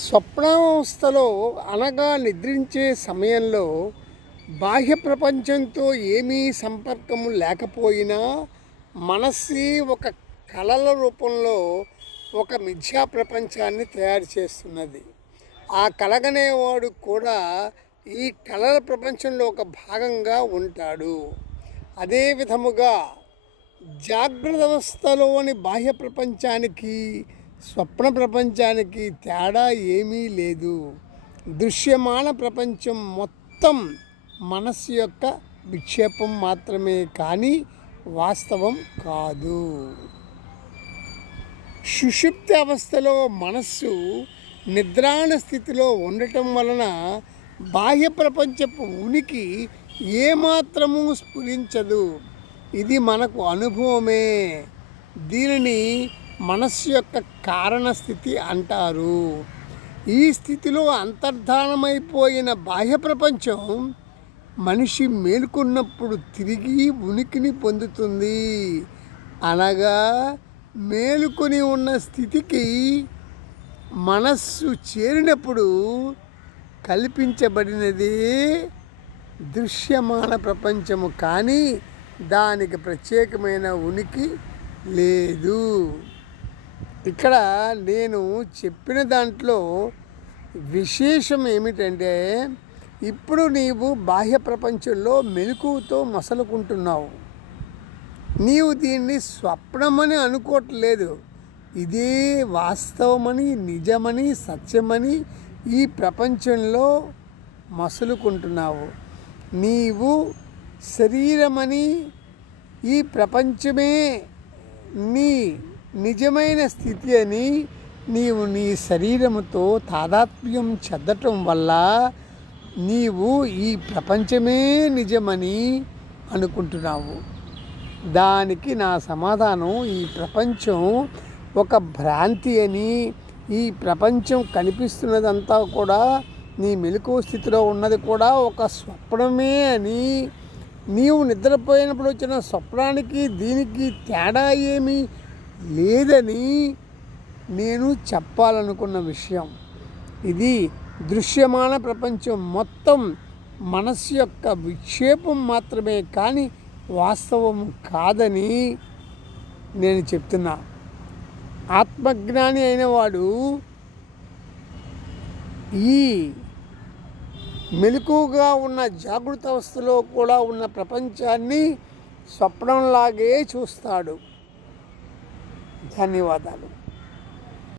స్వప్నావస్థలో అనగా నిద్రించే సమయంలో బాహ్య ప్రపంచంతో ఏమీ సంపర్కము లేకపోయినా మనస్సు ఒక కళల రూపంలో ఒక మిథ్యా ప్రపంచాన్ని తయారు చేస్తున్నది. ఆ కలగనేవాడు కూడా ఈ కళల ప్రపంచంలో ఒక భాగంగా ఉంటాడు. అదే విధముగా జాగ్రత్త అవస్థలోని బాహ్య ప్రపంచానికి స్వప్న ప్రపంచానికి తేడా ఏమీ లేదు. దృశ్యమాన ప్రపంచం మొత్తం మనస్సు యొక్క విక్షేపం మాత్రమే కానీ వాస్తవం కాదు. సుషుప్తి అవస్థలో మనస్సు నిద్రాణ స్థితిలో ఉండటం వలన బాహ్య ప్రపంచపు ఉనికి ఏమాత్రము స్ఫురించదు. ఇది మనకు అనుభవమే. దీనిని మనస్సు యొక్క కారణ స్థితి అంటారు. ఈ స్థితిలో అంతర్ధానమైపోయిన బాహ్య ప్రపంచం మనిషి మేలుకున్నప్పుడు తిరిగి ఉనికిని పొందుతుంది. అనగా మేలుకొని ఉన్న స్థితికి మనస్సు చేరినప్పుడు కల్పించబడినదే దృశ్యమాన ప్రపంచము, కానీ దానికి ప్రత్యేకమైన ఉనికి లేదు. ఇక్కడ నేను చెప్పిన దాంట్లో విశేషం ఏమిటంటే, ఇప్పుడు నీవు బాహ్య ప్రపంచంలో మెలకువతో మసలుకుంటున్నావు. నీవు దీన్ని స్వప్నమని అనుకోవట్లేదు. ఇదే వాస్తవమని, నిజమని, సత్యమని ఈ ప్రపంచంలో మసలుకుంటున్నావు. నీవు శరీరమని, ఈ ప్రపంచమే నీ నిజమైన స్థితి అని నీవు నీ శరీరముతో తాదాత్మ్యం చెందటం వల్ల నీవు ఈ ప్రపంచమే నిజమని అనుకుంటున్నావు. దానికి నా సమాధానం, ఈ ప్రపంచం ఒక భ్రాంతి అని, ఈ ప్రపంచం కనిపిస్తున్నదంతా కూడా, నీ మెలకువ స్థితిలో ఉన్నది కూడా ఒక స్వప్నమే అని, నీవు నిద్రపోయినప్పుడు వచ్చిన స్వప్నానికి దీనికి తేడా ఏమీ లేదని నేను చెప్పాలనుకున్న విషయం. ఇది దృశ్యమాన ప్రపంచం మొత్తం మనస్సు యొక్క విక్షేపం మాత్రమే కానీ వాస్తవం కాదని నేను చెప్తున్నా. ఆత్మజ్ఞాని అయిన వాడు ఈ మెలకువగా ఉన్న జాగృత అవస్థలో కూడా ఉన్న ప్రపంచాన్ని స్వప్నంలాగే చూస్తాడు. ధన్యవాదాలు.